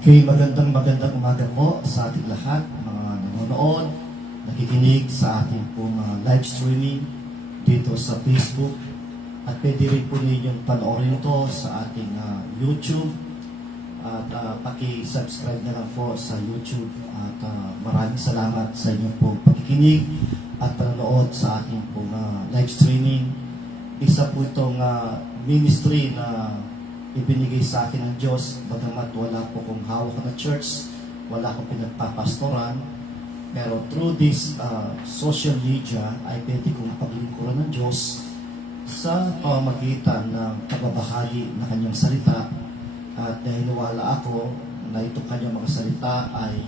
Okay, magandang umaga po sa ating lahat, mga nanonood, nakikinig sa ating pong live streaming dito sa Facebook, at pwede rin po ninyong panoorin ito sa ating YouTube, at paki-subscribe na lang po sa YouTube, at maraming salamat sa inyong pong pakikinig at panonood sa ating pong live streaming. Isa po itong ministry na ibinigay sa akin ng Diyos, bagamat wala po kong hawak na church, wala akong pinagpapastoran, pero through this social media ay pwede kong paglingkuran ng Diyos sa pamamagitan ng pagbabahagi ng kanyang salita, at naniniwala ako na itong kanyang mga salita ay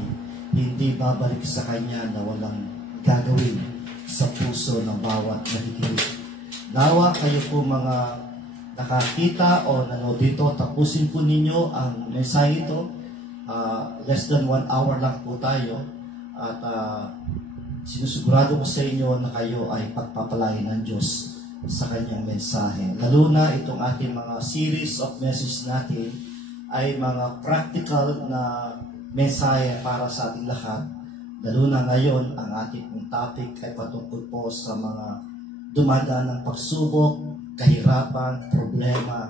hindi babalik sa kanya na walang gagawin sa puso ng bawat nakikinig. Nawa kayo po mga nakakita o nanood dito, tapusin po ninyo ang mensahe ito. Less than 1 hour lang po tayo, at sinusigurado ko sa inyo na kayo ay pagpapalain ng Diyos sa kanyang mensahe. Lalo na itong ating mga series of message natin ay mga practical na mensahe para sa ating lahat. Lalo na ngayon, ang ating topic ay patungkol po sa mga dumadaan ng pagsubok, kahirapan, problema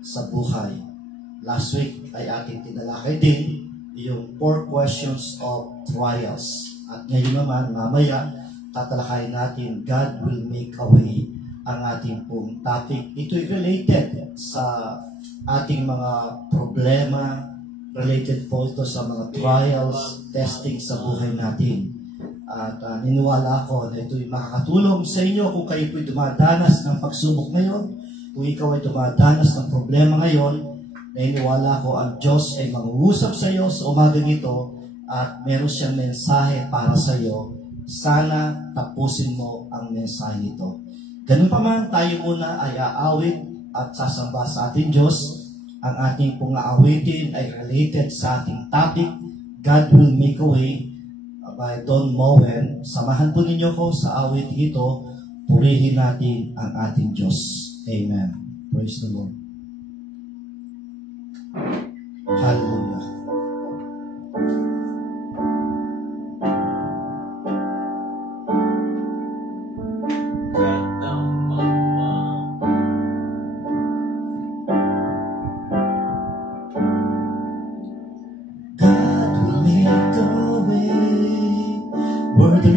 sa buhay. Last week ay ating tinalakay din yung 4 questions of trials. At ngayon naman, mamaya, tatalakayin natin, God will make a way, ang ating pong topic. Ito'y related sa ating mga problema, related po ito sa mga trials, testing sa buhay natin. At niniwala ako na ito'y makakatulong sa inyo kung kayo po'y dumadanas ng pagsubok ngayon, kung ikaw ay dumadanas ng problema ngayon. Niniwala ko ang Diyos ay mag-uusap sa iyo sa umagang ito, at meron siyang mensahe para sa iyo. Sana tapusin mo ang mensahe ito. Ganun pa man, tayo muna ay aawit at sasamba sa ating Diyos. Ang ating pong aawitin ay related sa ating topic, God will make a way, by Don Moen. Samahan po ninyo ko sa awit ito. Purihin natin ang ating Diyos. Amen. Praise the Lord. Hallelujah.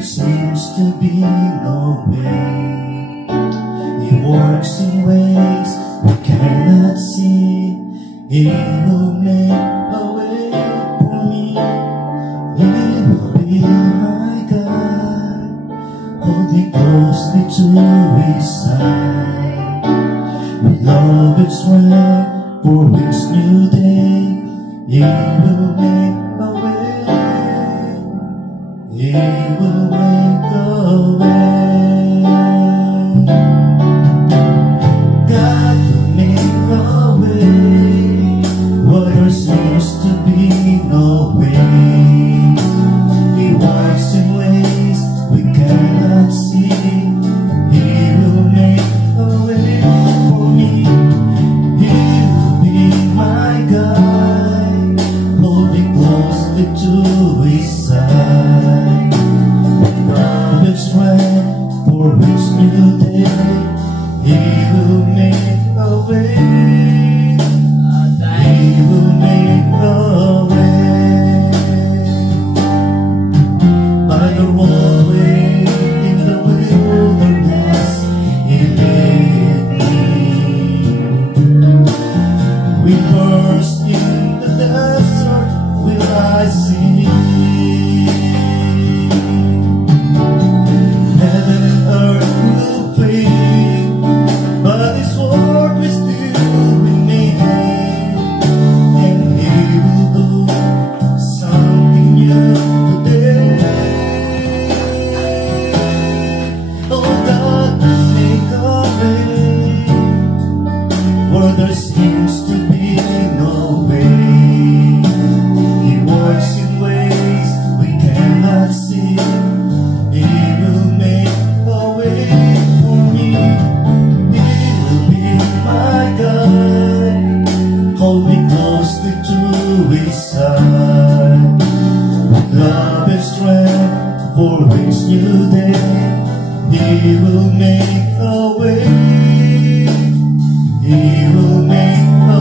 Seems to be no way. He works in ways we cannot see. He will make a way for me. He will be my God. Hold me closely to His side. With love and strength for His new day. He will make a way. He will make a way. God will make a way where there seems to be no way. He works in ways we cannot see. He will make a way for me. He will be my guide, holding closely to His side. For which new day He will make a way. He will make a way. By the way in the wilderness He led me. We burst in the desert will I see. Heaven and earth will fade, but His word will still remain, and He will do something new today. Oh, God will make a way where there seems to be no way. He works in ways for each new day. He will make a way. He will make a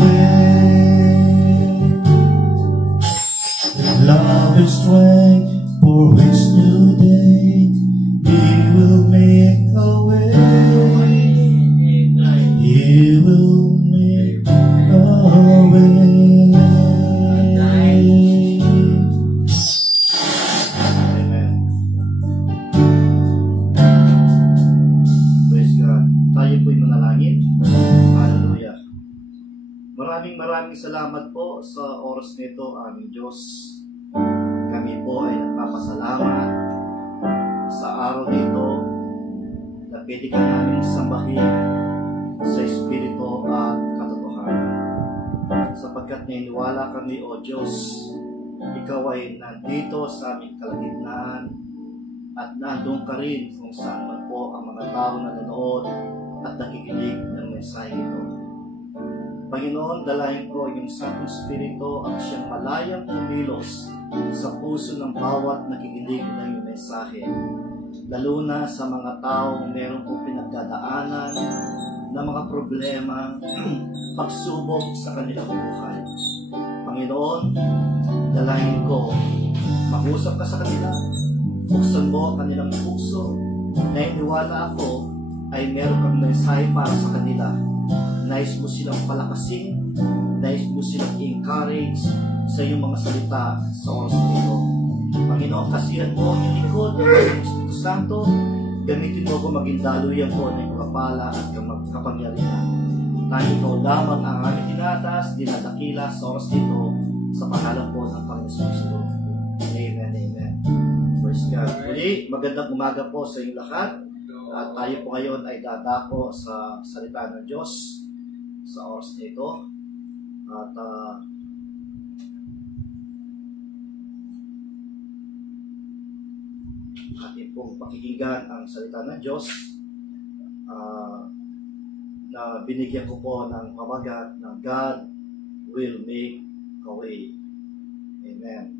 way. Love and strength for each new day. He will make a way. He will make a way. Amen. Praise God. Tayo po'y manalangin. Hallelujah. Maraming salamat po sa oras nito, aming Diyos. Kami po ay nagpapasalamat sa araw nito na pwede ka namin sambahin sa Espiritu at katotohanan. Sapagkat naniniwala kami, O Diyos, Ikaw ay nandito sa aming kalagitnaan at nandun ka rin kung saan man po ang mga tao na nanonood at nakikinig ng mensahe ito. Panginoon, dalayan ko yung Santong Espiritu at siyang malayang kumilos sa puso ng bawat nakikinig ng iyong mensahe, lalo na sa mga taong meron kong pinagdadaanan na mga problema, pagsubok sa kanilang buhay. Panginoon, dalayan ko, mag-usap ka sa kanila, buksan mo kanilang puso, naniniwala ako ay meron kang mensahe para sa kanila. Nais mo silang palakasin, nais mo silang i-encourage sa iyong mga salita sa oras nito. Panginoon, kasihan mo yung likod ng Espiritu Santo, gamitin mo ko maging daluyan ko ng kapala at kapangyarihan. Tayo ikaw lamang ang aming tinataas, dinadakila sa oras nito sa pangalan po ng Panginoon Kristo. Amen, amen. Praise God. Muli, magandang umaga po sa inyong lahat. At tayo po ngayon ay dadako sa salita ng Diyos sa oras nito. At atin pong pakikinggan ang salita ng Diyos na binigyan ko po ng pamagat na God will make a way. Amen.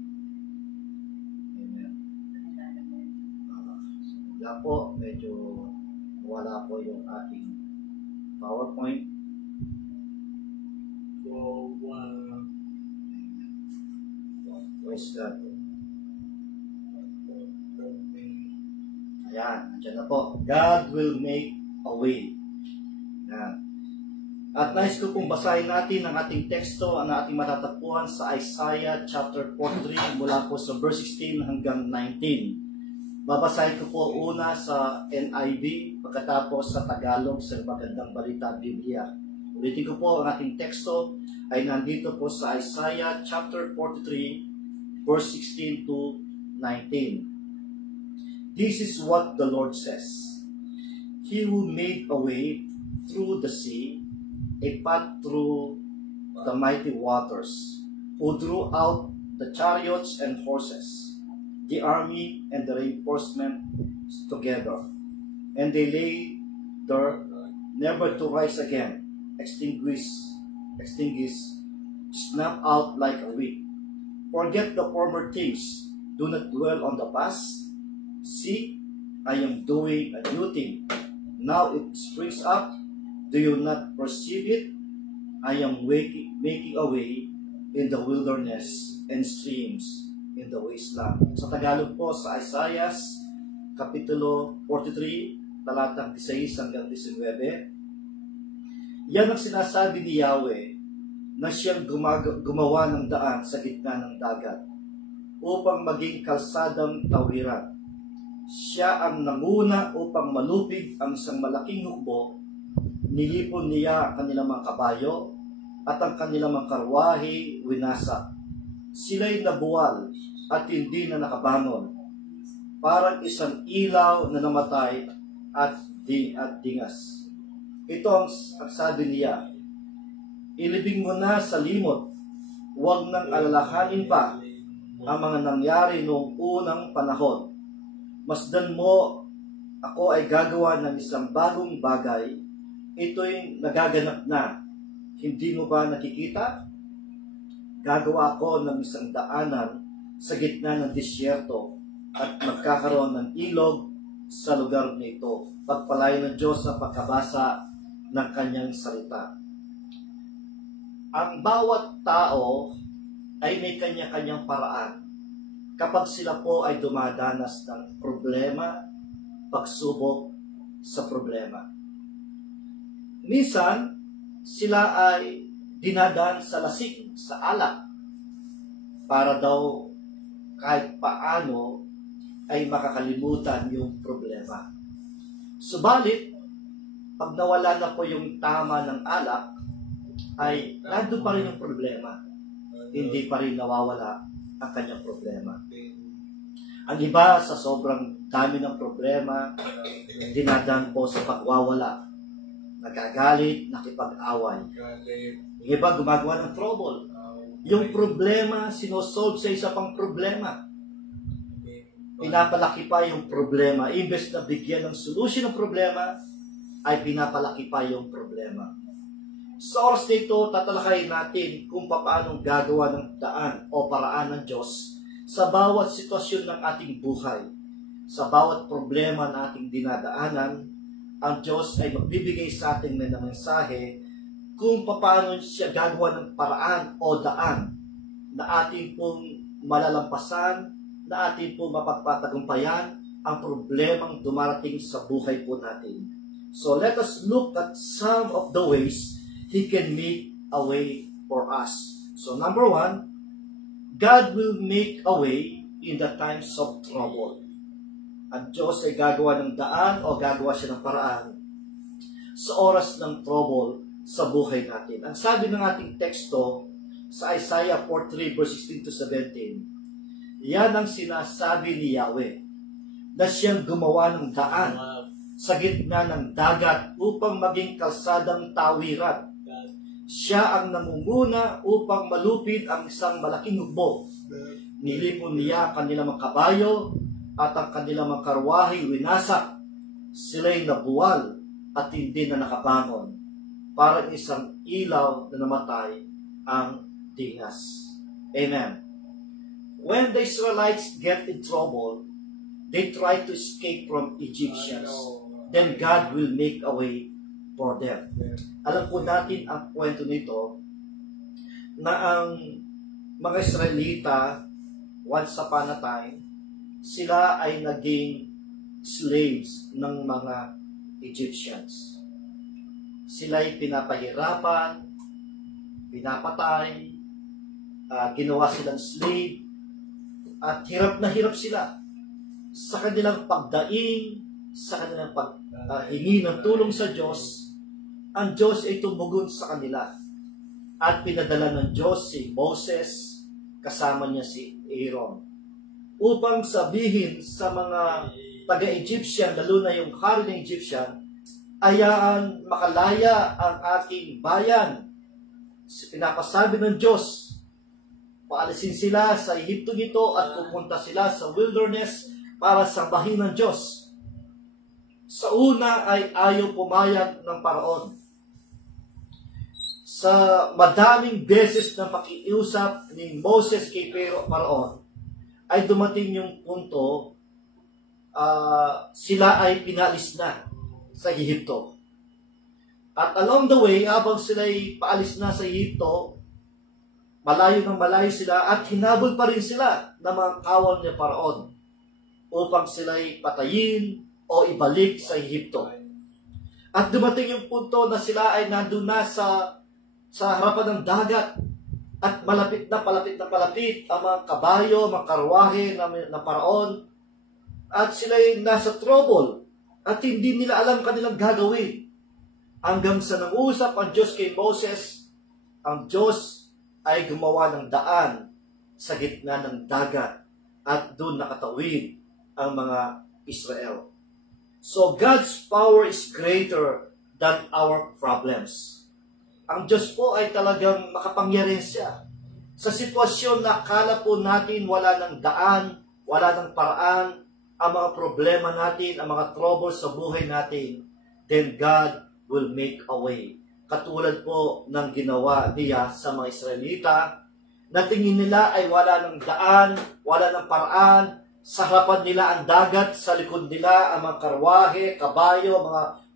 Amen. Wala po, medyo wala po yung ating PowerPoint. So, praise God. Ayan, andyan na po. God will make a way. Ayan. At nais ko pong basahin natin ang ating teksto, ang ating matatagpuan sa Isaiah chapter 43 mula po sa verse 16 hanggang 19. Babasahin ko po una sa NIV, pagkatapos sa Tagalog sa Magandang Balita Biblia. Ulitin ko po, ang ating teksto ay nandito po sa Isaiah chapter 43 verse 16 to 19. This is what the Lord says. He who made a way through the sea, a path through the mighty waters, who drew out the chariots and horses, the army and the reinforcement together, and they lay there, never to rise again, extinguished, snuff out like a wick. Forget the former things, do not dwell on the past. See, I am doing a new thing. Now it springs up. Do you not perceive it? I am making a way in the wilderness and streams in the wasteland. Sa Tagalog po, sa Isaiah, Kapitulo 43, talatang 16 hanggang 19. Yan ang sinasabi ni Yahweh na siyang gumawa ng daan sa gitna ng dagat upang maging kalsadang tawiran. Siya ang nanguna upang malupig ang isang malaking hukbo. Nilipon niya ang kanilang mga kabayo at ang kanilang mga karwahe winasa. Sila'y nabuwal at hindi na nakabangon. Parang isang ilaw na namatay at dingas. Ito ang sabi niya, ilibing mo na sa limot, huwag nang alalahanin pa ang mga nangyari noong unang panahon. Masdan mo, ako ay gagawa ng isang bagong bagay. Ito'y nagaganap na. Hindi mo ba nakikita? Gagawa ako ng isang daanan sa gitna ng disyerto at magkakaroon ng ilog sa lugar nito. Pagpalain ng Diyos ang pagkabasa ng kanyang salita. Ang bawat tao ay may kanya-kanyang paraan kapag sila po ay dumadanas ng problema, pagsubok sa problema. Minsan, sila ay dinadaan sa lasing, sa alak, para daw kahit paano ay makakalimutan yung problema. Subalit, pag nawala na po yung tama ng alak, ay nandun pa rin yung problema. Hindi pa rin nawawala ang kanyang problema. Ang iba sa sobrang dami ng problema, dinadaan po sa pagwawala, nagagalit, nakipag-away. Yung iba gumagawa ng trouble. Yung problema, sinosolve sa isa pang problema. Pinapalaki pa yung problema. Imbes na bigyan ng solusyon ng problema, ay pinapalaki pa yung problema. Sa oras nito, tatalakayin natin kung paano gagawa ng daan o paraan ng Diyos sa bawat sitwasyon ng ating buhay. Sa bawat problema na ating dinadaanan, ang Diyos ay magbibigay sa ating ng mensahe kung paano siya gagawa ng paraan o daan na ating pong malalampasan, na ating pong mapagpatagumpayan ang problemang dumarating sa buhay po natin. So let us look at some of the ways He can make a way for us. So number one, God will make a way in the times of trouble. Ang Diyos ay gagawa ng daan o gagawa siya ng paraan sa oras ng trouble sa buhay natin. Ang sabi ng ating teksto sa Isaiah 43 verse 16 to 17, yan ang sinasabi ni Yahweh, na siyang gumawa ng daan sa gitna ng dagat upang maging kalsadang tawiran. Siya ang namumuna upang malupit ang isang malaking hukbo. Nilipon niya kanilang mga kabayo at ang kanilang mga karwahe winasak. Sila'y nabuwal at hindi na nakabangon. Parang isang ilaw na namatay ang tingas. Amen. When the Israelites get in trouble, they try to escape from Egyptians. Then God will make a way for them. Alam po natin ang kwento nito na ang mga Israelita, once upon a time, sila ay naging slaves ng mga Egyptians. Sila ay pinapahirapan, pinapatay, ginawa silang slave, at hirap na hirap sila sa kanilang pagdaing, sa kanilang paghingi ng tulong sa Diyos. Ang Diyos ay tumugon sa kanila at pinadala ng Diyos si Moses, kasama niya si Aaron, upang sabihin sa mga taga-Egyptian, lalo na yung hari ng Egyptian, ayaan makalaya ang aking bayan. Pinapasabi ng Diyos, paalisin sila sa Ehipto nito at pupunta sila sa wilderness para sambahin ng Diyos. Sa una ay ayaw pumayag ng Paraon. Sa madaming beses na pakiusap ni Moses kay Paraon, ay dumating yung punto, sila ay pinalis na sa Ehipto. At along the way, habang sila ay paalis na sa Ehipto, malayo ng malayo sila at hinabol pa rin sila ng mga kawal ni Paraon upang sila ay patayin o ibalik sa Ehipto. At dumating yung punto na sila ay nandun na sa harapan ng dagat at palapit na palapit ang mga kabayo, mga karwahe na Paraon, at sila ay nasa trouble at hindi nila alam kanilang gagawin. Hanggang sa nang-usap ang Diyos kay Moses, ang Diyos ay gumawa ng daan sa gitna ng dagat at doon nakatawid ang mga Israel. So God's power is greater than our problems. Ang Diyos po ay talagang makapangyarihan siya. Sa sitwasyon na akala po natin wala ng daan, wala ng paraan, ang mga problema natin, ang mga troubles sa buhay natin, then God will make a way. Katulad po ng ginawa niya sa mga Israelita, na tingin nila ay wala ng daan, wala ng paraan, Sa harapan nila ang dagat, sa likod nila ang mga karwahe, kabayo,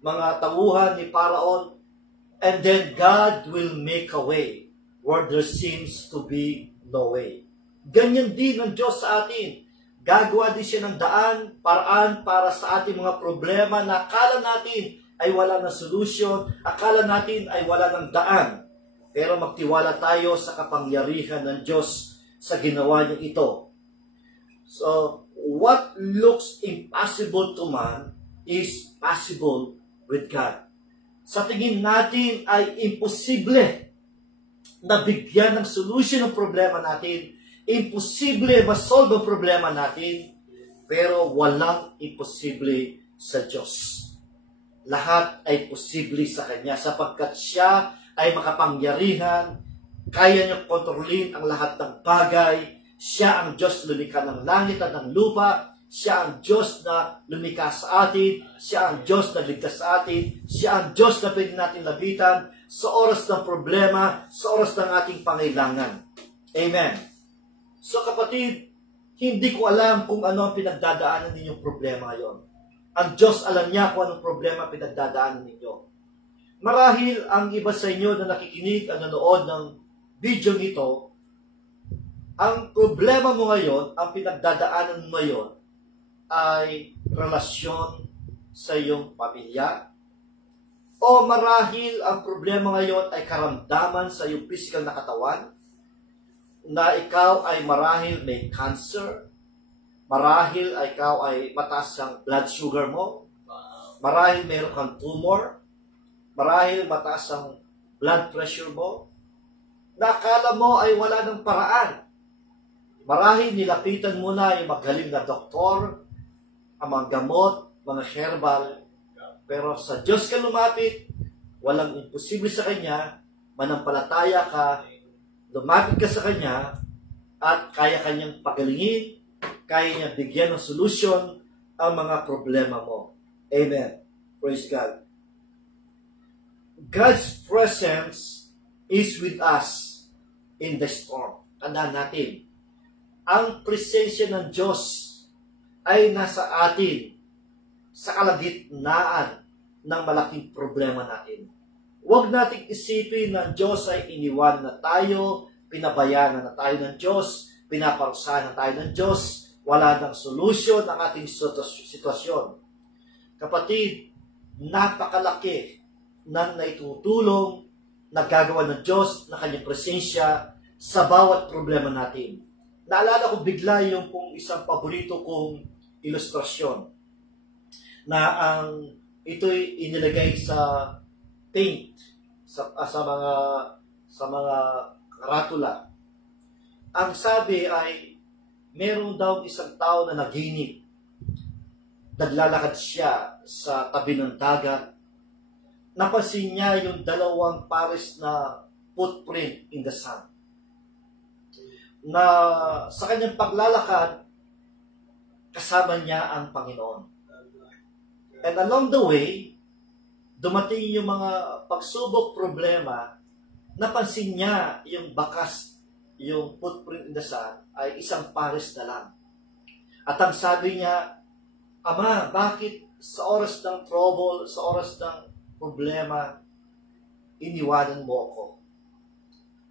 mga tauhan ni Paraon. And then God will make a way where there seems to be no way. Ganyan din ang Diyos sa atin. Gagawa din siya ng daan, paraan para sa ating mga problema na akala natin ay wala ng solusyon, akala natin ay wala ng daan. Pero magtiwala tayo sa kapangyarihan ng Diyos sa ginawa niya ito. So, what looks impossible to man is possible with God. Sa tingin natin ay imposible na bigyan ng solusyon ng problema natin, imposible masolve ang problema natin, pero walang imposible sa Diyos. Lahat ay posible sa Kanya sapagkat Siya ay makapangyarihan, kaya niyang kontrolin ang lahat ng bagay. Siya ang Diyos lumikha ng langit at ng lupa. Siya ang Diyos na lumikha sa atin. Siya ang Diyos na ligtas sa atin. Siya ang Diyos na pwede natin lapitan sa oras ng problema, sa oras ng ating pangailangan. Amen. So kapatid, hindi ko alam kung ano ang pinagdadaanan ninyong problema ngayon. Ang Diyos alam niya kung anong problema pinagdadaanan ninyo. Marahil ang iba sa inyo na nakikinig at nanood ng video nito, ang problema mo ngayon, ang pinagdadaanan mo ngayon, ay relasyon sa iyong pamilya. O marahil ang problema ngayon ay karamdaman sa iyong physical na katawan, na ikaw ay marahil may cancer, marahil ikaw ay mataas ang blood sugar mo, marahil mayroon kang tumor, marahil mataas ang blood pressure mo, na akala mo ay wala ng paraan. Marahil nilapitan mo na yung magaling na doktor, ang mga gamot, mga herbal, pero sa Diyos ka lumapit, walang imposible sa Kanya, manampalataya ka, lumapit ka sa Kanya, at kaya Kanyang pagalingin, kaya niya bigyan ng solusyon ang mga problema mo. Amen. Praise God. God's presence is with us in the storm. Tandaan natin, ang presensya ng Diyos ay nasa atin sa kalagitnaan ng malaking problema natin. Huwag nating isipin na ang Diyos ay iniwan na tayo, pinabayaan na tayo ng Diyos, pinaparusahan na tayo ng Diyos, wala nang solusyon ang ating sitwasyon. Kapatid, napakalaki ng naitutulong na gagawa ng Diyos na Kanyang presensya sa bawat problema natin. Naalala ko bigla yung kung isang paborito kong ilustrasyon na ang ito'y inilagay sa paint sa mga karatula. Ang sabi ay meron daw isang tao na naginip. Naglalakad siya sa tabi ng dagat. Napansin niya yung dalawang pares na footprint in the sand. Na sa kanyang paglalakad, kasama niya ang Panginoon. And along the way, dumating yung mga pagsubok, problema, napansin niya yung bakas, yung footprint in the sand, ay isang pares na lang. At ang sabi niya, Ama, bakit sa oras ng trouble, sa oras ng problema, iniwanan mo ako?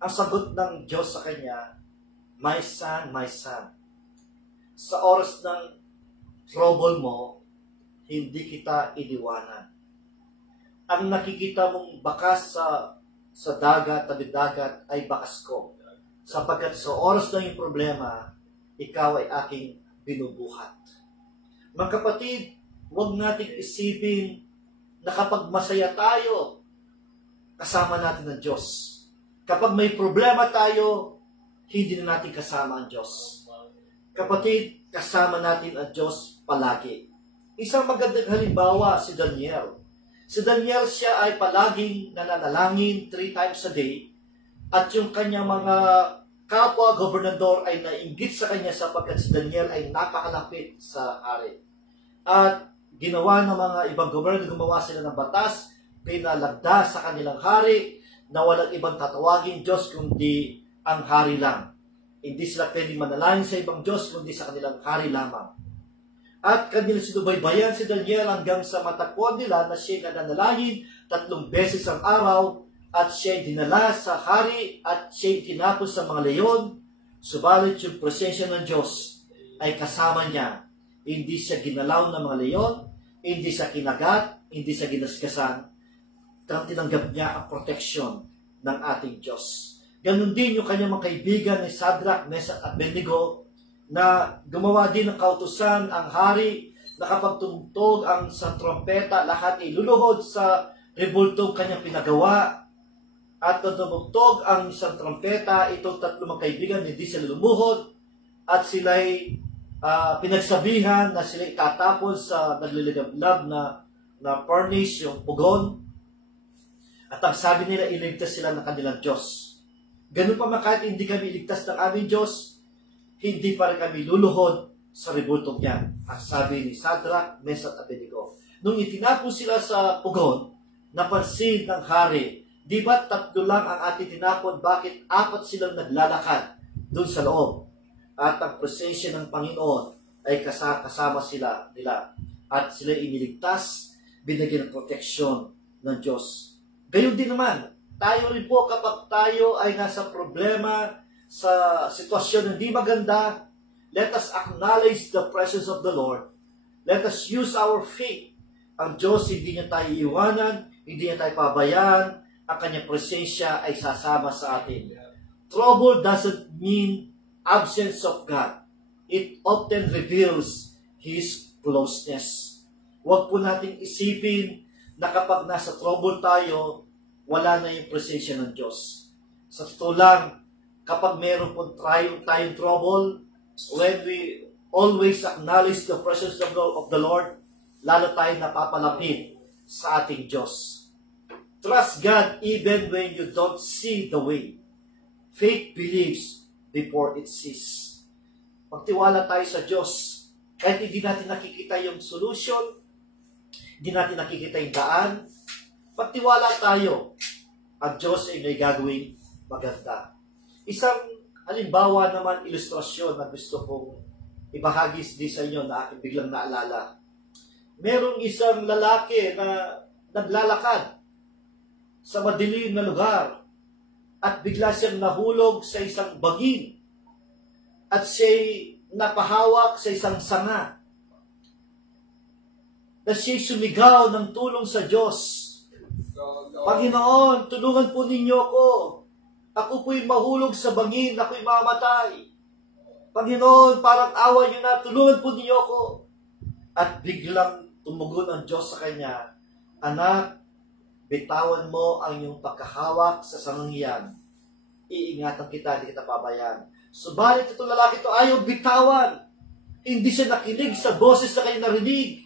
Ang sagot ng Diyos sa kanya, My son, sa oras ng trouble mo, hindi kita iniwanan. Ang nakikita mong bakas sa dagat, tabi dagat, ay bakas ko. Sapagkat sa oras ng iyong problema, ikaw ay aking binubuhat. Mga kapatid, huwag nating isipin na kapag masaya tayo, kasama natin ang Diyos. Kapag may problema tayo, hindi na natin kasama ang Diyos. Kapatid, kasama natin ang Diyos palagi. Isang magandang halimbawa, si Daniel. Si Daniel, siya ay palaging nananalangin 3 times a day, at yung kanyang mga kapwa gobernador ay nainggit sa kanya sapagkat si Daniel ay napakalapit sa hari. At ginawa ng mga ibang gobernador, gumawa sila ng batas, pinalagda sa kanilang hari na walang ibang tatawagin Diyos kundi ang hari lang. Hindi sila pwedeng manalangin sa ibang Diyos, kundi sa kanilang hari lamang. At kanilang sinubaybayan si Daniel hanggang sa matagpuan nila na siya'y nananalangin 3 beses ang araw, at siya'y dinala sa hari at siya'y tinapos sa mga leyon. Subalit yung presensya ng Diyos ay kasama niya. Hindi siya ginalaw ng mga leyon, hindi siya kinagat, hindi siya ginasgasan. Tinanggap niya ang proteksyon ng ating Diyos. Ganon din yung kanyang mga kaibigan ni Shadrach, Meshach at Abednego na gumawa din ng kautusan ang hari na kapag tumutog ang sa trompeta, lahat iluluhod sa rebultong kanyang pinagawa. At kung tumutog ang isang trompeta, itong 3 mga kaibigan hindi sila lumuhod at sila'y pinagsabihan na sila'y itatapon sa nagliligablab na furnace, yung pugon. At ang sabi nila, iligtas sila ng kanilang Diyos. Ganun pa man, kahit hindi kami iligtas ng aming Diyos, hindi pa rin kami luluhod sa rebultong yan. Ang sabi ni Shadrach, Meshach at Abednego. Nung itinapon sila sa pugon, napansin ng hari, di ba 3 lang ang ating tinapon, bakit 4 silang naglalakad doon sa loob? At ang presensya ng Panginoon ay kasama sila nila. At sila iniligtas, binigyan ng proteksyon ng Diyos. Gayon din naman, tayo rin po kapag tayo ay nasa problema, sa sitwasyon hindi maganda, let us acknowledge the presence of the Lord. Let us use our faith. Ang Diyos, hindi niya tayo iwanan, hindi niya tayo pabayaan, ang kanyang presensya ay sasama sa atin. Trouble doesn't mean absence of God. It often reveals His closeness. Huwag po natin isipin na kapag nasa trouble tayo, wala na yung presensya ng Diyos. Sa totoo lang, kapag meron po tayong trouble, when we always acknowledge the presence of the Lord, lalo tayong napapalapit sa ating Diyos. Trust God even when you don't see the way. Faith believes before it sees. Magtiwala tayo sa Diyos. Kahit hindi natin nakikita yung solution, hindi natin nakikita yung daan, magtiwala tayo. Ang Diyos ay may gagawing maganda. Isang halimbawa naman, ilustrasyon na gusto kong ibahagi din sa inyo na aking biglang naalala. Merong isang lalaki na naglalakad sa madilim na lugar at bigla siyang nahulog sa isang bangin at siya'y napahawak sa isang sanga na siya'y sumigaw ng tulong sa Diyos. Panginoon, tulungan po ninyo ako. Ako po'y mahulog sa bangin, ako'y mamatay. Panginoon, parang awa niyo na, tulungan po ninyo ako. At biglang tumugon ang Diyos sa kanya, Anak, bitawan mo ang iyong pagkahawak sa sangiyan. Iingatan kita, hindi kita pabayaan. Subalit itong lalaki ito ayaw bitawan. Hindi siya nakinig sa boses na kanyang narinig.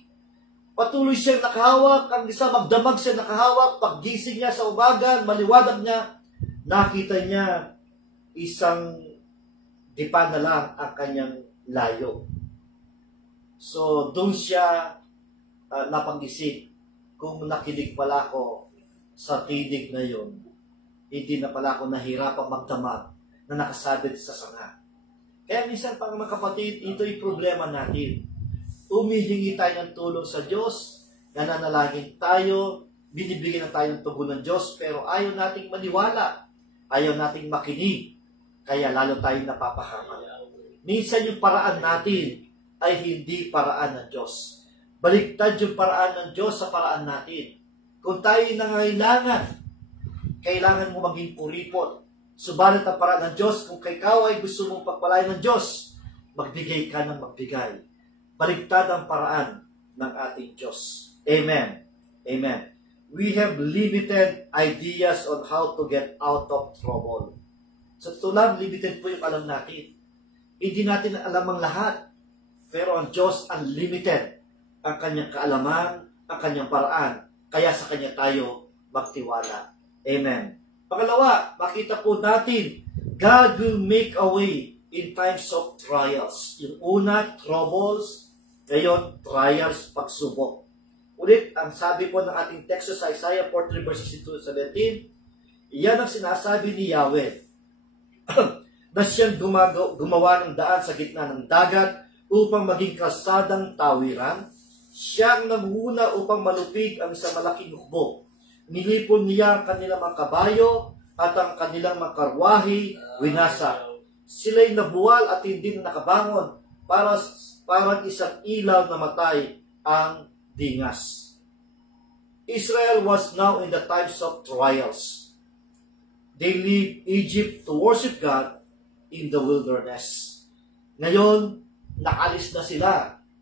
Patuloy siyang nakahawak, ang isa magdamag siya nakahawak, paggising niya sa umaga, maliwanag niya, nakita niya isang dipa na lang ang kanyang layo. So, doon siya napangisip, kung nakinig pala ako sa tinig na yun, hindi na pala ako nahirapang magdamag na nakasabit sa sanga. Kaya minsan, mga kapatid, ito'y problema natin. Umihingi tayo ng tulong sa Diyos, nananalangin tayo, binibigyan na tayo ng tugon ng Diyos, pero ayaw nating maniwala, ayaw nating makinig, kaya lalo tayong napapahamak. Minsan yung paraan natin ay hindi paraan ng Diyos. Baliktad yung paraan ng Diyos sa paraan natin. Kung tayo nangailangan, kailangan mo maging puripot. Subalit ang paraan ng Diyos, kung ikaw ay gusto mong pagpalain ng Diyos, magbigay ka ng magbigay. Baliktad ang paraan ng ating Diyos. Amen. Amen. We have limited ideas on how to get out of trouble. Sa totoo lang, limited po yung alam natin. Hindi natin alam ang lahat. Pero ang Diyos, unlimited ang kanyang kaalaman, ang kanyang paraan. Kaya sa kanya tayo magtiwala. Amen. Pangalawa, makita po natin, God will make a way in times of trials. Yung una, troubles. Ngayon, trials, pagsubok. Ulit, ang sabi po ng ating teksto sa Isaiah 43 verses 2-17, iyan ang sinasabi ni Yahweh. na siyang gumawa ng daan sa gitna ng dagat upang maging kalsadang tawiran. Siya ang nanguna upang malupig ang isang malaking hukbo. Nilipon niya ang kanilang mga kabayo at ang kanilang mga karwahe winasa. Sila'y nabuwal at hindi na nakabangon parang isang ilaw na matay ang dingas. Israel was now in the times of trials. They leave Egypt to worship God in the wilderness. Ngayon, nakalis na sila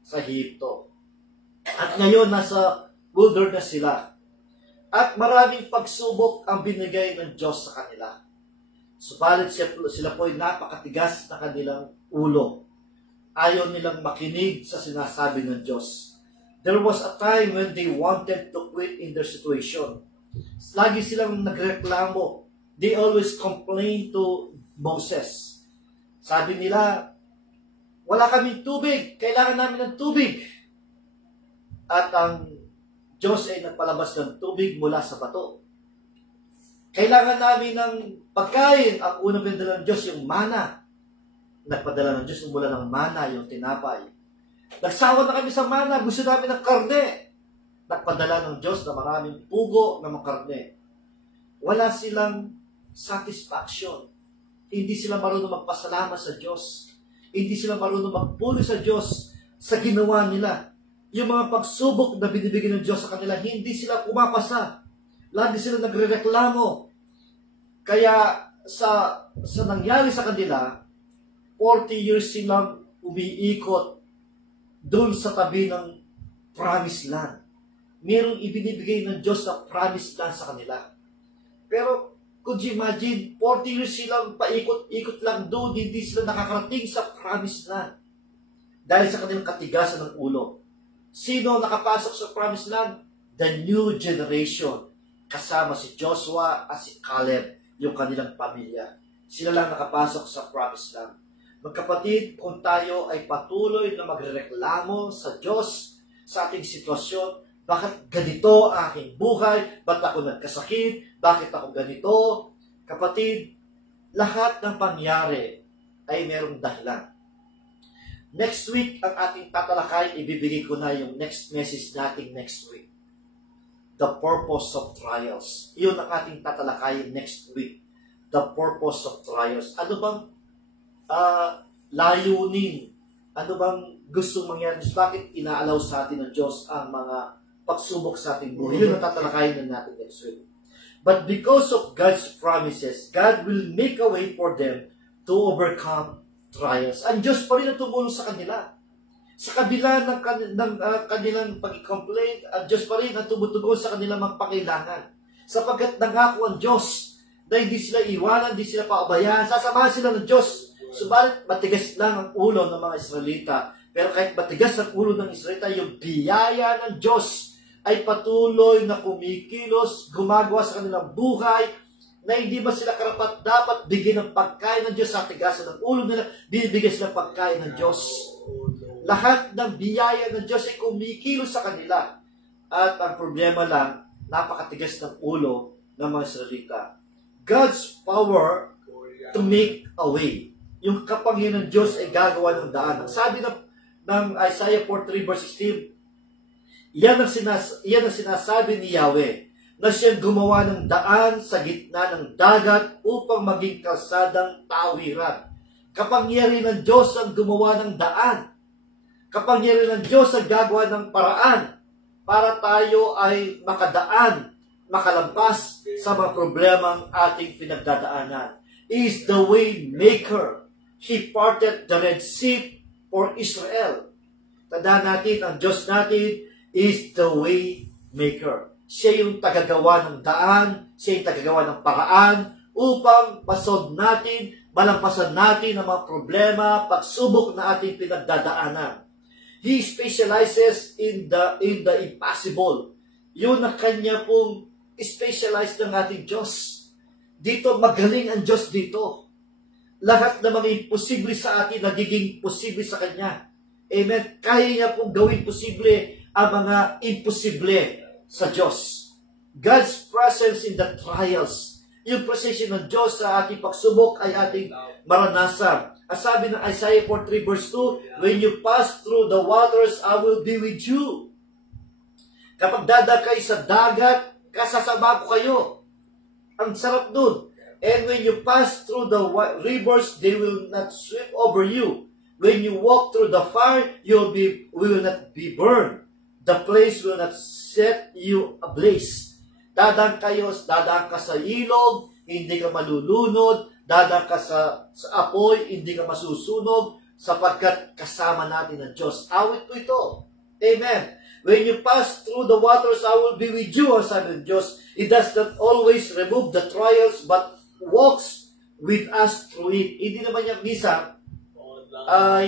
sa Ehipto. At ngayon, nasa wilderness sila. At maraming pagsubok ang binigay ng Diyos sa kanila. Subalit sila po ay napakatigas na kanilang ulo. Ayaw nilang makinig sa sinasabi ng Diyos. There was a time when they wanted to quit in their situation. Lagi silang nagreklamo. They always complain to Moses. Sabi nila, wala kaming tubig. Kailangan namin ng tubig. At ang Diyos ay nagpalabas ng tubig mula sa bato. Kailangan namin ng pagkain. Ang unang pinadala ng Diyos, yung mana. Nagpadala ng Diyos yung mula ng mana, yung tinapay. Nagsawa na kami sa mana. Gusto namin ng karne. Nagpadala ng Diyos na maraming pugo ng mga karne. Wala silang satisfaction. Hindi sila marunong magpasalamat sa Diyos. Hindi sila marunong magpuli sa Diyos sa ginawa nila. Yung mga pagsubok na binibigyan ng Diyos sa kanila, hindi sila pumapasa. Lagi sila nagrereklamo. Kaya sa nangyari sa kanila, 40 years silang umiikot doon sa tabi ng promised land. Merong ibinibigay ng Diyos na promised land sa kanila. Pero, could you imagine, 40 years silang paikot-ikot lang doon, hindi sila nakakarating sa promised land. Dahil sa kanilang katigasan ng ulo. Sino nakapasok sa promised land? The new generation. Kasama si Joshua at si Caleb, yung kanilang pamilya. Sila lang nakapasok sa promised land. Magkapatid, kung tayo ay patuloy na magreklamo sa Diyos sa ating sitwasyon, bakit ganito ang aking buhay? Ba't ako nagkasakit? Bakit ako ganito? Kapatid, lahat ng pangyari ay merong dahilan. Next week, ang ating tatalakayin, ibibigay ko na yung next message natin next week. The purpose of trials. Iyon ang ating tatalakayin next week. The purpose of trials. Ano bang layunin? Ano bang gustong mangyari? Bakit inaalaw sa atin ng Diyos ang mga pagsubok sa ating buhay? Yun ang tatalakayin na natin next week. But because of God's promises, God will make a way for them to overcome trials. Ang Diyos pa rin ang tumulong sa kanila. Sa kabila ng kanilang pag-complain, ang Diyos pa rin ang tumutugon sa kanilang mga pangailangan. Sapagkat nangako ang Diyos na hindi sila iwanan, hindi sila pabayaan, sasamahan sila ng Diyos. Subalit matigas lang ang ulo ng mga Israelita. Pero kahit matigas ang ulo ng Israelita, yung biyaya ng Diyos ay patuloy na kumikilos, gumagawa sa kanilang buhay, na hindi ba sila karapat dapat bigyan ng pagkain ng Diyos sa tigasan ng ulo nila, binibigyan sila ng pagkain ng Diyos. Lahat ng biyaya ng Diyos ay kumikilos sa kanila. At ang problema lang, napakatigas ng ulo ng mga Israelita. God's power to make a way. Yung kapangyarihan ng Diyos ay gagawa ng daan. Ang sabi ng Isaiah 43 verse 16, yan ang sinasabi ni Yahweh, na siyang gumawa ng daan sa gitna ng dagat upang maging kalsadang tawiran. Kapangyarihan ng Diyos ang gumawa ng daan. Kapangyarihan ng Diyos ang gagawa ng paraan para tayo ay makadaan, makalampas sa mga problemang ating pinagdadaanan. He is the way maker. He parted the Red Sea for Israel. Tandaan natin, ang Diyos natin is the way maker. Siya yung tagagawa ng daan, siya yung tagagawa ng paraan upang pasod natin, malampasan natin ang mga problema, pagsubok na ating pinagdadaanan. He specializes in the impossible. Yun ang kanya pong specialized ng ating Diyos. Dito, magaling ang Diyos dito. Lahat ng mga imposible sa atin, nagiging posible sa Kanya. Amen. Kaya niya pong gawin posible ang mga imposible sa Diyos. God's presence in the trials yung presensya ng Diyos sa ating pagsubok ay ating maranasan. Ang sabi ng Isaiah 43 verse 2, when you pass through the waters, I will be with you. Kapag dadaan kayo sa dagat, kasasama ko kayo. Ang sarap dun. And when you pass through the rivers, they will not sweep over you. When you walk through the fire, you will not be burned. The place will not set you ablaze. Dadaan ka sa ilog, hindi ka malulunod. Dadaan ka sa apoy, hindi ka masusunog, sapagkat kasama natin ang Diyos. Awit po ito. Amen. When you pass through the waters, I will be with you, ang sabi ng Diyos. It does not always remove the trials, but walks with us through it. Hindi naman niya minsan,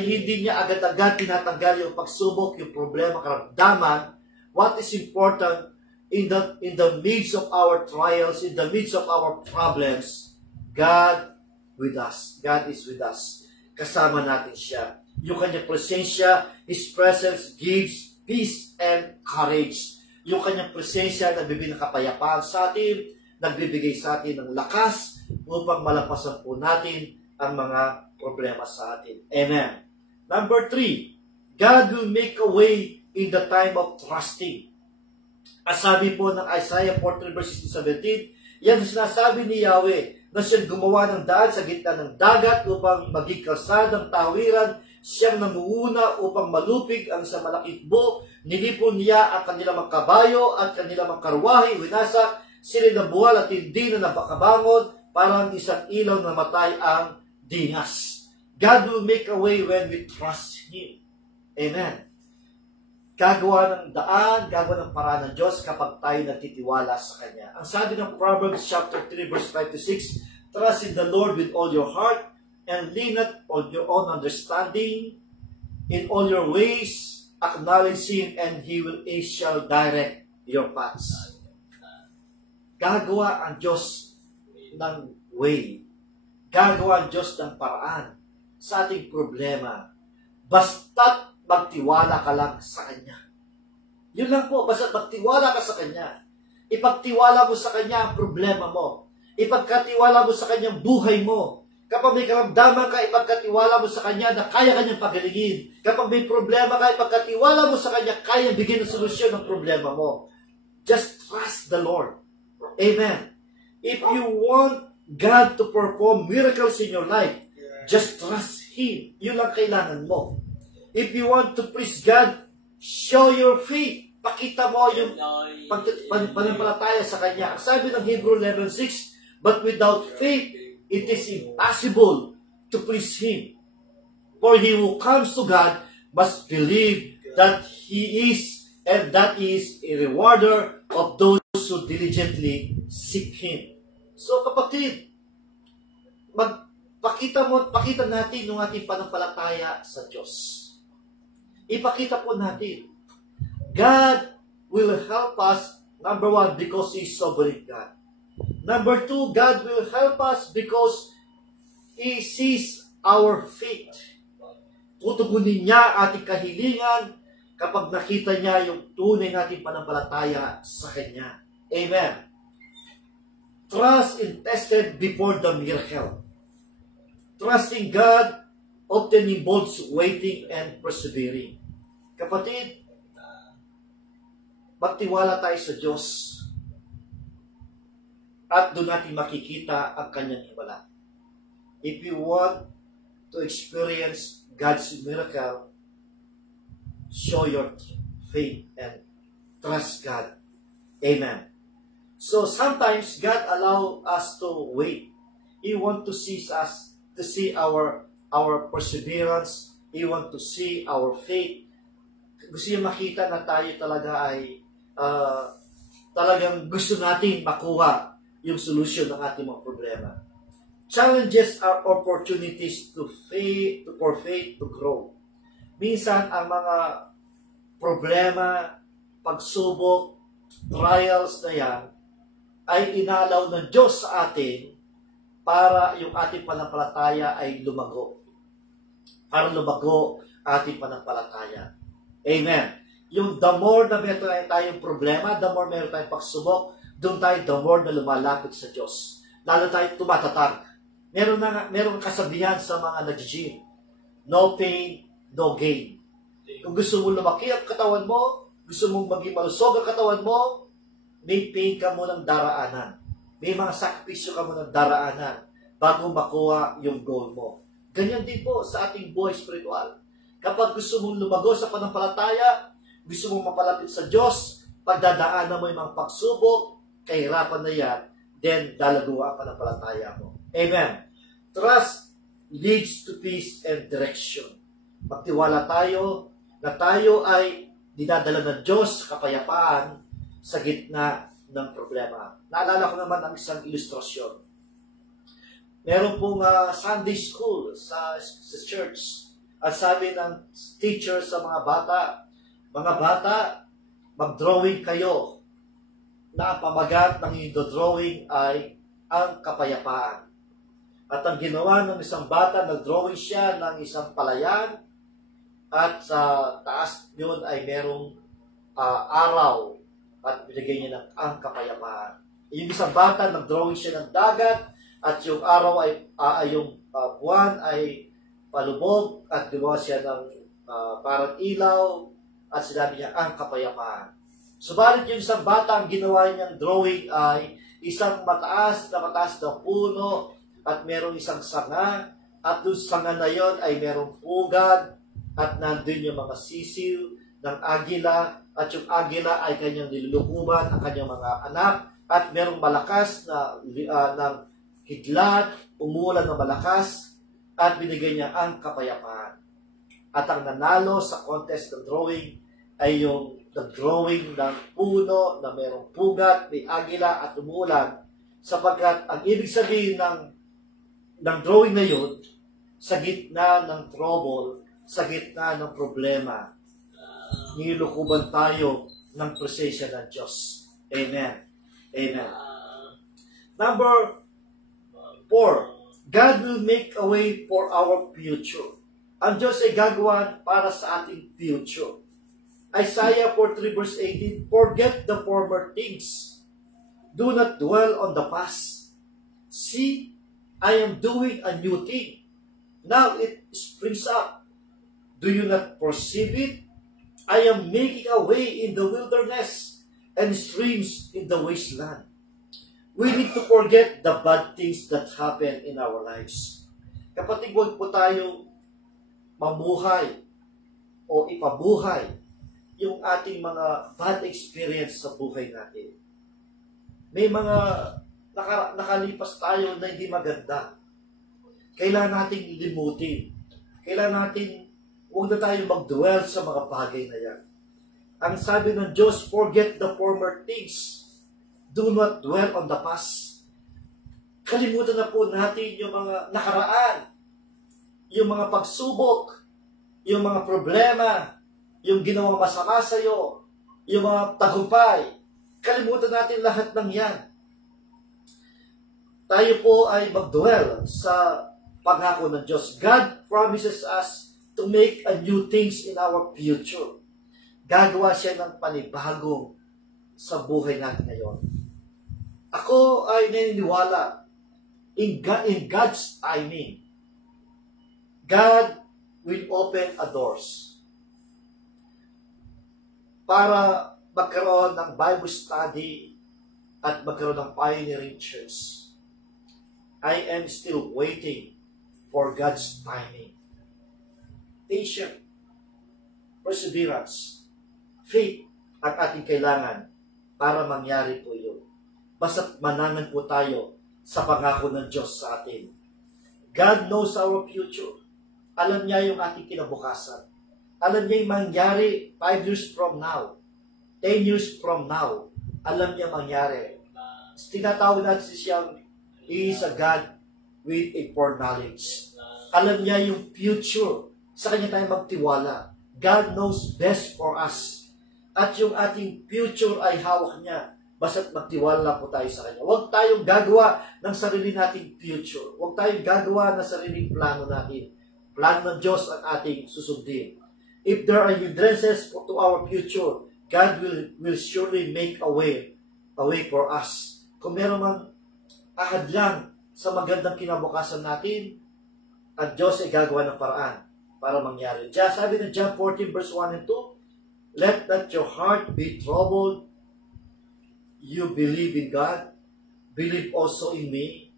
hindi niya agad-agad tinatanggal yung pagsubok, yung problema, karamdaman. What is important in the midst of our trials, in the midst of our problems, God with us. God is with us. Kasama natin siya. Yung kanyang presensya, His presence gives peace and courage. Yung kanyang presensya, nagbibigay ng kapayapaan sa atin, nagbibigay sa atin ng lakas upang malampasan po natin ang mga problema sa atin. Amen. Number 3, God will make a way in the time of trusting. Ang sabi po ng Isaiah 43 verse 17, yan sinasabi ni Yahweh na siyang gumawa ng daan sa gitna ng dagat upang maging kalsadang tawiran. Siyang namuuna upang malupig ang sa malaking hukbo. Nilipon niya ang kanilang mga kabayo at kanilang mga karwahe. Winasak sila na buwal at hindi na nabakabangon, parang isang ilaw na matay ang dingas. God will make a way when we trust Him. Amen. Gagawa ng daan, gagawa ng paraan ng Diyos kapag tayo nagtitiwala sa Kanya. Ang sabi ng Proverbs chapter 3 verse 5 to 6, trust in the Lord with all your heart and lean not on your own understanding. In all your ways, acknowledge Him and He shall direct your paths. Gagawa ang Diyos ng way. Gagawa ang Diyos ng paraan sa ating problema. Basta't magtiwala ka lang sa Kanya. Yun lang po, basta magtiwala ka sa Kanya. Ipagtiwala mo sa Kanya ang problema mo. Ipagkatiwala mo sa Kanya ang buhay mo. Kapag may karamdaman ka, ipagkatiwala mo sa Kanya na kaya Kanyang pagalingin. Kapag may problema ka, ipagkatiwala mo sa Kanya, kaya bigyan ng solusyon ng problema mo. Just trust the Lord. Amen. If you want God to perform miracles in your life, just trust Him. Yun lang kailangan mo. If you want to please God, show your faith. Pakita mo yung pananampalataya sa Kanya. Ang sabi ng Hebrew 11:6, but without faith, it is impossible to please Him. For he who comes to God must believe that He is, and that He is a rewarder of those who diligently seek Him. So kapatid, pakita natin yung ating pananampalataya sa Diyos. Ipakita po natin. God will help us, number 1, because He is sovereign God. Number 2, God will help us because He sees our faith. Tutugunin niya ating kahilingan kapag nakita niya yung tunay nating pananampalataya sa Kanya. Amen. Trust is tested before the miracle. Trusting God often involves waiting and persevering. Kapatid, magtiwala tayo sa Diyos at doon natin makikita ang Kanyang himala. If you want to experience God's miracle, show your faith and trust God. Amen. So sometimes God allow us to wait. He want to see us, to see our perseverance. He want to see our faith. Gusto niya makita na tayo talaga ay talagang gusto natin makuha yung solution ng ating mga problema. Challenges are opportunities for faith to grow. Minsan ang mga problema, pagsubok, trials na yan ay inalaw ng Diyos sa atin para yung ating pananampalataya ay lumago. Para lumago ating pananampalataya. Amen. Yung the more na meron tayong problema, the more meron tayong pagsubok, doon tayo the more na lumalapit sa Diyos. lalo tayo tumatatag. Meron kasabihan sa mga nag-gym, no pain, no gain. Kung gusto mo lumaki ang katawan mo, gusto mong maging malusog ang katawan mo, may pain ka munang daraanan. May mga sakripisyo ka munang daraanan bago makuha yung goal mo. Ganyan din po sa ating buhay spiritual. Kapag gusto mong lumago sa panampalataya, gusto mong mapalapit sa Diyos, pagdadaanan mo yung mga pagsubok, kahirapan na yan, then dalago ang panampalataya mo. Amen. Trust leads to peace and direction. Magtiwala tayo na tayo ay dinadala ng Diyos kapayapaan sa gitna ng problema. Naalala ko naman ang isang ilustrasyon. Meron pong Sunday school sa church. At sabi ng teacher sa mga bata, mag-drawing kayo na ang pamagat ng inyong drawing ay ang kapayapaan. At ang ginawa ng isang bata, nag-drawing siya ng isang palayan at sa taas yun ay merong araw at binigay niya ng ang kapayapaan. Yung isang bata, nag-drawing siya ng dagat at yung araw ay yung buwan ay palubog at gumawa siya ng parang ilaw at sinabi niya ang kapayapaan. Subalit yung isang bata, ang ginawa niyang drawing ay isang mataas na puno at merong isang sanga at doon sanga na yon ay merong pugad at nandun yung mga sisiw ng agila at yung agila ay kanyang nilulukuban ang kanyang mga anak at merong malakas na ng hidlat, umulan ng malakas at binigay niya ang kapayapaan. At ang nanalo sa contest ng drawing ay yung drawing ng puno na merong pugat, may agila at umulan sapagkat ang ibig sabihin ng drawing na yun, sa gitna ng trouble, sa gitna ng problema, nilukuban tayo ng presensya ng Diyos. Amen. Amen. Number 4, God will make a way for our future. Ang Diyos ay gagawa para sa ating future. Isaiah 43 verse 18, forget the former things. Do not dwell on the past. See, I am doing a new thing. Now it springs up. Do you not perceive it? I am making a way in the wilderness and streams in the wasteland. We need to forget the bad things that happen in our lives. Kapatid, huwag po tayo mamuhay o ipabuhay yung ating mga bad experience sa buhay natin. May mga nakalipas tayo na hindi maganda. Kailangan nating limutin. Kailangan natin, huwag na tayo mag-dwell sa mga bagay na yan. Ang sabi ng Diyos, forget the former things. Do not dwell on the past. Kalimutan na po natin yung mga nakaraan, yung mga pagsubok, yung mga problema, yung ginawa masama sa'yo, yung mga tagumpay. Kalimutan natin lahat ng yan. Tayo po ay mag-dwell sa pangako ng Diyos. God promises us to make a new things in our future. Gagawa siya ng panibagong sa buhay natin ngayon. Ako ay naniniwala in God's timing. God will open a doors para magkaroon ng Bible study at magkaroon ng pioneering church. I am still waiting for God's timing. Patience, perseverance, faith ang ating kailangan para mangyari po yun. Basta't manangan po tayo sa pangako ng Diyos sa atin. God knows our future. Alam niya yung ating kinabukasan. Alam niya yung mangyari 5 years from now, 10 years from now. Alam niya mangyari. Tinatawag natin siyang He is a God with a foreknowledge. Alam niya yung future. Sa Kanya tayo magtiwala. God knows best for us. At yung ating future ay hawak niya. Basta't magtiwala po tayo sa Kanya. Huwag tayong gagawa ng sarili nating future. Huwag tayong gagawa ng sariling plano natin. Plano ng Diyos ang ating susundin. If there are hindrances to our future, God will surely make a way for us. Kung meron mang ahad lang sa magandang kinabukasan natin, ang Diyos ay gagawa ng paraan para mangyari. Diyan, sabi ng John 14 verse 1 and 2, let not your heart be troubled. You believe in God, believe also in me.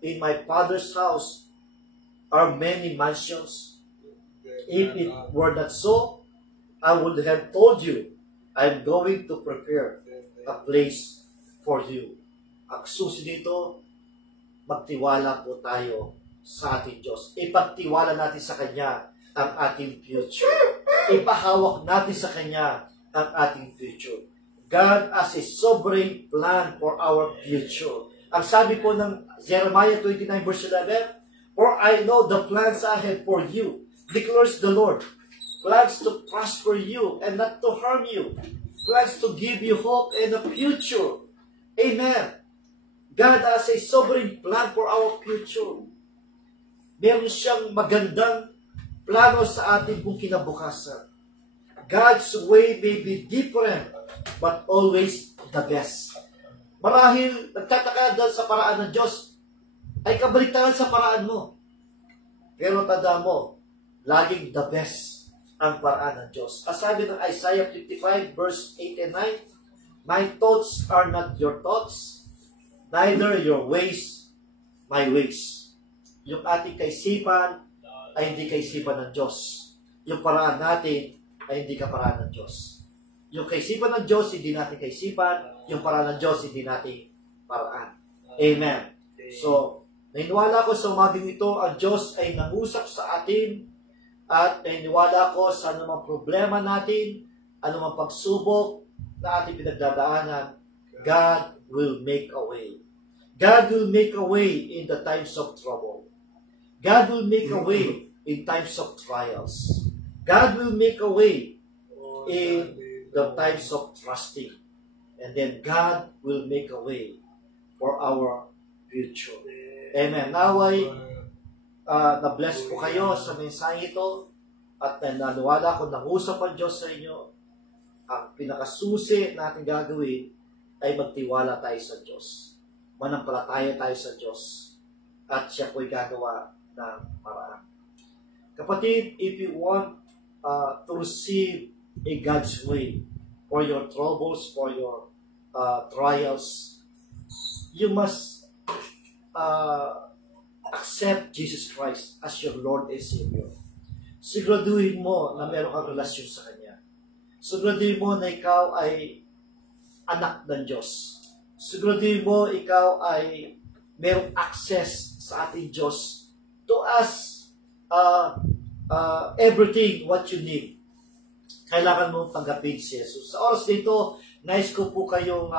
In my Father's house are many mansions. If it were not so, I would have told you, I'm going to prepare a place for you. Ang susi dito, magtiwala po tayo sa ating Diyos. Ipagtiwala natin sa Kanya ang ating future. Ipahawak natin sa Kanya ang ating future. God has a sovereign plan for our future. Ang sabi po ng Jeremiah 29 verse 11, for I know the plans I have for you, declares the Lord. Plans to prosper you and not to harm you. Plans to give you hope and a future. Amen. God has a sovereign plan for our future. Meron siyang magandang plano sa ating kung kinabukasan. God's way may be different, but always the best. Marahil, nagtataka dahil sa paraan ng Diyos, ay kabaliktaran sa paraan mo. Pero tanda mo, laging the best ang paraan ng Diyos. As sabi ng Isaiah 55 verse 8 and 9, my thoughts are not your thoughts, neither your ways my ways. Yung ating kaisipan ay hindi kaisipan ng Diyos. Yung paraan natin ay hindi kaparaan ng Diyos. Yung kaisipan ng Diyos, hindi natin kaisipan. Yung paraan ng Diyos, hindi natin paraan. Amen. So, naniniwala ko sa umagang ito, ang Diyos ay nangusap sa atin at naniniwala ko sa anumang problema natin, anumang pagsubok na ating pinagdadaanan, God will make a way. God will make a way in the times of trouble. God will make a way in times of trials. God will make a way in the times of trusting. And then God will make a way for our future. Amen. Naway, na-bless po kayo sa mensahe ito at naniwala ko nangusap ang Diyos sa inyo. Ang pinakasusi na ating gagawin ay magtiwala tayo sa Diyos. Manampalataya tayo sa Diyos at siya po'y gagawa ng paraan. Kapatid, if you want to receive a God's way for your troubles, for your trials, you must accept Jesus Christ as your Lord and Savior. Siguraduhin mo na meron kang relasyon sa Kanya. Siguraduhin mo na ikaw ay anak ng Diyos. Siguraduhin mo ikaw ay merong access sa ating Diyos to ask everything what you need. Kailangan mong tanggapin si Jesus. Sa oras dito, nais ko po kayong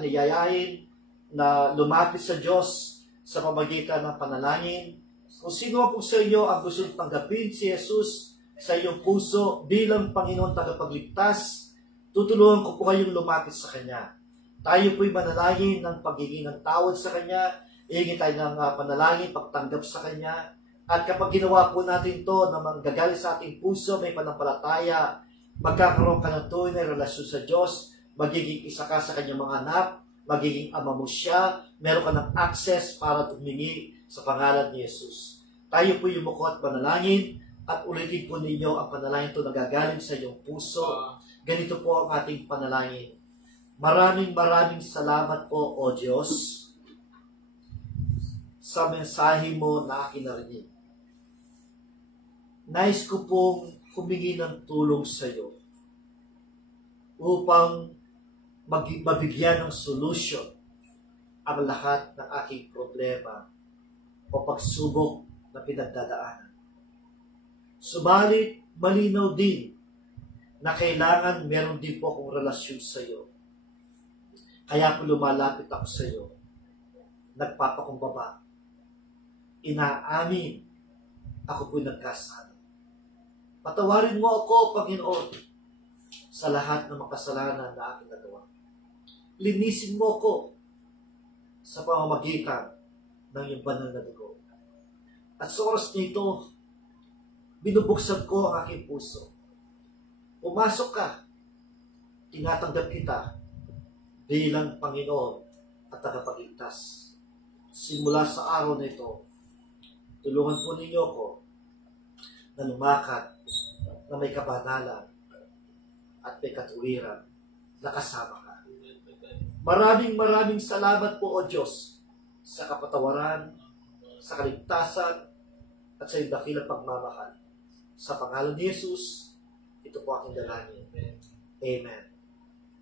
niyayain na lumapit sa Diyos sa pamagitan ng panalangin. Kung sino po sa inyo ang gusto tanggapin si Jesus sa iyong puso bilang Panginoon tagapagligtas, tutulungan ko po kayong lumapit sa Kanya. Tayo po'y manalangin ng pagiging ng tawad sa Kanya, ihingi tayo ng panalangin, pagtanggap sa Kanya. At kapag ginawa po natin to na manggagaling sa ating puso, may panampalataya, magkakaroon ka ng tunay na relasyon sa Diyos, magiging isa ka sa Kanyang mga anak, magiging ama mo siya, meron ka ng access para tumingi sa pangalan ni Jesus. Tayo po yumuko at panalangin, at ulitin po ninyo ang panalangin ito na gagaling sa iyong puso. Ganito po ang ating panalangin. Maraming salamat po, O Diyos, sa mensahe mo na aking narinig. Nais ko pong humingi ng tulong sa iyo upang mabigyan ng solusyon ang lahat ng aking problema o pagsubok na pinagdadaanan. Subalit, malinaw din na kailangan meron din po akong relasyon sa iyo. Kaya po lumalapit ako sa iyo. Nagpapakumbaba. Inaamin ako po nagkasala. Patawarin mo ako, Panginoon, sa lahat ng makasalanan na aking nagawa. Linisin mo ako sa pamamagitan ng iyong banal na dugo. At sa oras nito, binubuksan ko ang aking puso. Pumasok ka, tinatanggap kita bilang Panginoon at tagapagligtas. simula sa araw na ito, tulungan po ninyo ko na lumakad na may kabanalan at may katuwiran na kasama ka. Maraming salamat po, O Diyos, sa kapatawaran, sa kaligtasan, at sa iyong dakilang pagmamahal. Sa pangalan ni Jesus, ito po aking dalangin. Amen.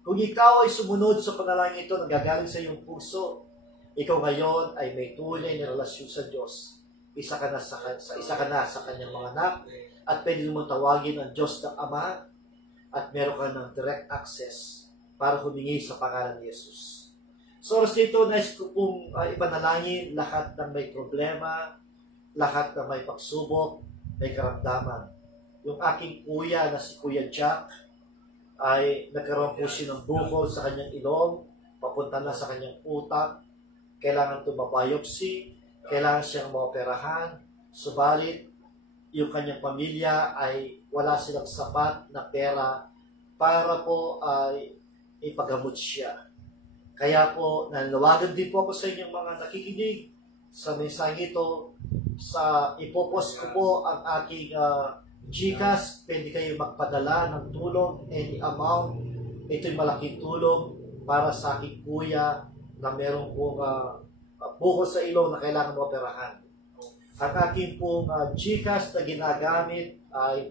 Kung ikaw ay sumunod sa panalangin ito, nanggagaling sa iyong puso, ikaw ngayon ay may tunay na relasyon sa Diyos. Isa ka na sa kanyang mga anak, at pwede mo tawagin ang Diyos ng Ama, at meron ka ng direct access para humingi sa pangalan ni Jesus. So, oras dito, nais ko pong ipanalangin lahat ng may problema, lahat ng may pagsubok, may karamdaman. Yung aking kuya na si Kuya Jack ay nagkaroon po siya ng bukol sa kanyang ilong, papunta na sa kanyang utak, kailangan tumabiopsy, kailangan siyang maoperahan, subalit yung kanyang pamilya ay wala silang sapat na pera para po ay ipagamot siya. Kaya po, nanawagan din po ako sa inyong mga nakikinig sa mensahe ito. Ipopost ko po ang aking GCash. Pwede kayo magpadala ng tulong, any amount. Ito'y malaking tulong para sa aking kuya na meron pong bukol sa ilong na kailangan maoperahan. Ang aking pong GCash na ginagamit ay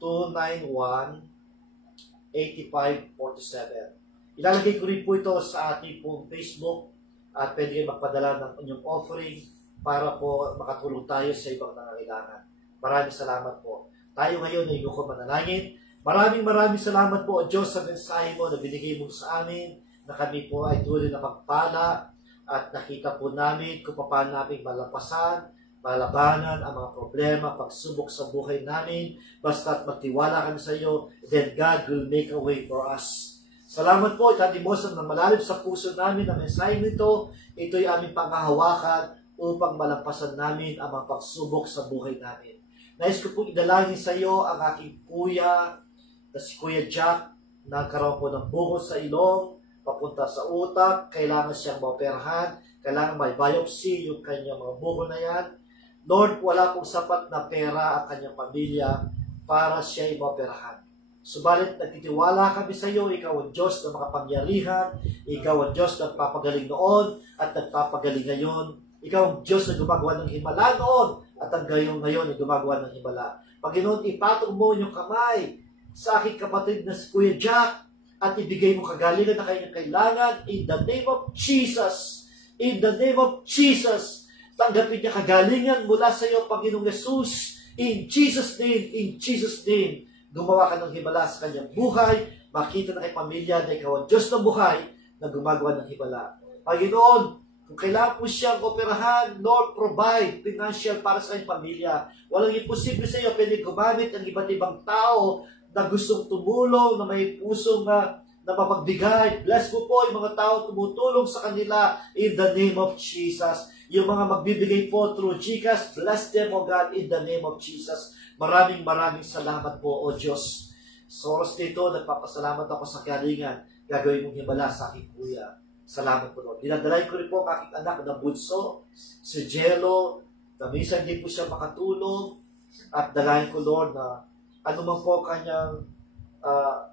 0995-291-8547. Ilalagay ko rin po ito sa ating pong Facebook at pwede kayo magpadala ng inyong offering para po makatulong tayo sa ibang nangangailangan. Maraming salamat po. Tayo ngayon ay ko manalangin. Maraming salamat po, O Diyos, sa mensahe mo na binigay mo sa amin, na kami po ay tuloy na magpala at nakita po namin kung paano namin malabanan ang mga problema, pagsubok sa buhay namin, basta't magtiwala kami sa iyo, then God will make a way for us. Salamat po, itatimosan ng malalim sa puso namin ang mensahe nito. Ito'y aming panghahawakan upang malampasan namin ang mga pagsubok sa buhay namin. Nais ko pong idalangin sa iyo ang aking kuya, na si Kuya Jack, na nagkaroon po ng bukol sa ilong, papunta sa utak, kailangan siyang maoperahan, kailangan may biopsy yung kanyang mga bukol na yan. Lord, wala pong sapat na pera ang kanyang pamilya para siya ay maoperahan. Subalit, nagtitiwala kami sa iyo, ikaw ang Diyos na makapangyarihan, ikaw ang Diyos na nagpapagaling noon at nagpapagaling ngayon. Ikaw ang Diyos na gumagawa ng himala noon at ang ngayon ay gumagawa ng himala. Panginoon, ipatong mo yung kamay sa aking kapatid na si Kuya Jack at ibigay mo kagalingan na kanyang kailangan in the name of Jesus. In the name of Jesus, tanggapin niya kagalingan mula sa iyo, Panginoong Jesus. In Jesus' name, gumawa ka ng himala sa kanyang buhay, makita na kay pamilya na ikaw ang Diyos ng buhay na gumagawa ng himala. Panginoon, kung kailangan po siyang operahan, Lord, provide financial para sa kanyang pamilya. Walang imposible sa iyo, pwede gumamit ng iba't ibang tao na gustong tumulong, na may pusong na mapagbigay. Bless mo po yung mga tao tumutulong sa kanila in the name of Jesus. Yung mga magbibigay po through GCash, bless them, O God, in the name of Jesus. Maraming salamat po, O Diyos. Sa oras nito, nagpapasalamat ako sa galingan. Gagawin mong himala sa aking kuya. Salamat po, Lord. Dinadalay ko rin po ang aking anak na bunso, si Jello, na minsan hindi po siya makatulog. At dalayan ko, Lord, na ano man po kanyang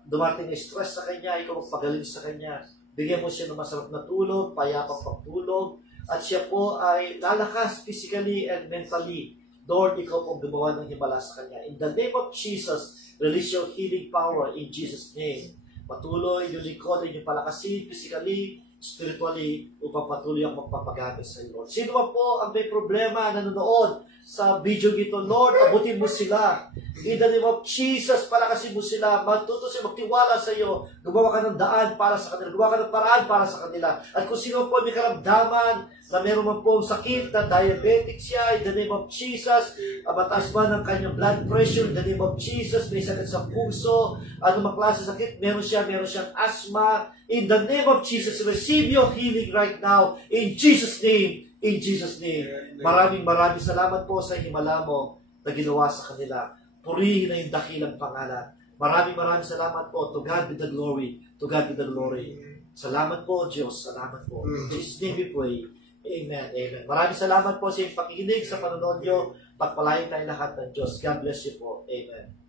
dumating na stress sa kanya, ikaw magpagaling sa kanya. Bigyan mo siya ng masarap na tulog, payapang pagtulog, at siya po ay lalakas physically and mentally. Lord, ikaw po gumawa ng himala sa kanya. In the name of Jesus, release your healing power in Jesus' name. Patuloy yung lingkod, yung palakasin physically, spiritually, upang patuloy ang magpapagamit sa iyo, Lord. Sino ba po ang may problema nanonood sa video nito, Lord, abutin mo sila. In the name of Jesus, palakasin mo sila. Matuto sila magtiwala sa iyo. Gumawa ka ng daan para sa kanila. Gumawa ka ng paraan para sa kanila. At kung sino po may karamdaman na meron man po sakit, na diabetic siya, in the name of Jesus, mataas man ang kanyang blood pressure, in the name of Jesus, may sakit sa puso, ano mang klase sakit, meron siyang asthma, in the name of Jesus, receive your healing right now, in Jesus' name. In Jesus' name. Maraming salamat po sa himala mo na ginawa sa kanila. Purihin na yung dakilang pangalan. Maraming salamat po. To God be the glory. To God be the glory. Salamat po, Diyos. Salamat po. In Jesus' name we pray. Amen. Amen. Maraming salamat po sa inyong pakikinig, sa panonood nyo. Pagpalain tayo lahat ng Diyos. God bless you po. Amen.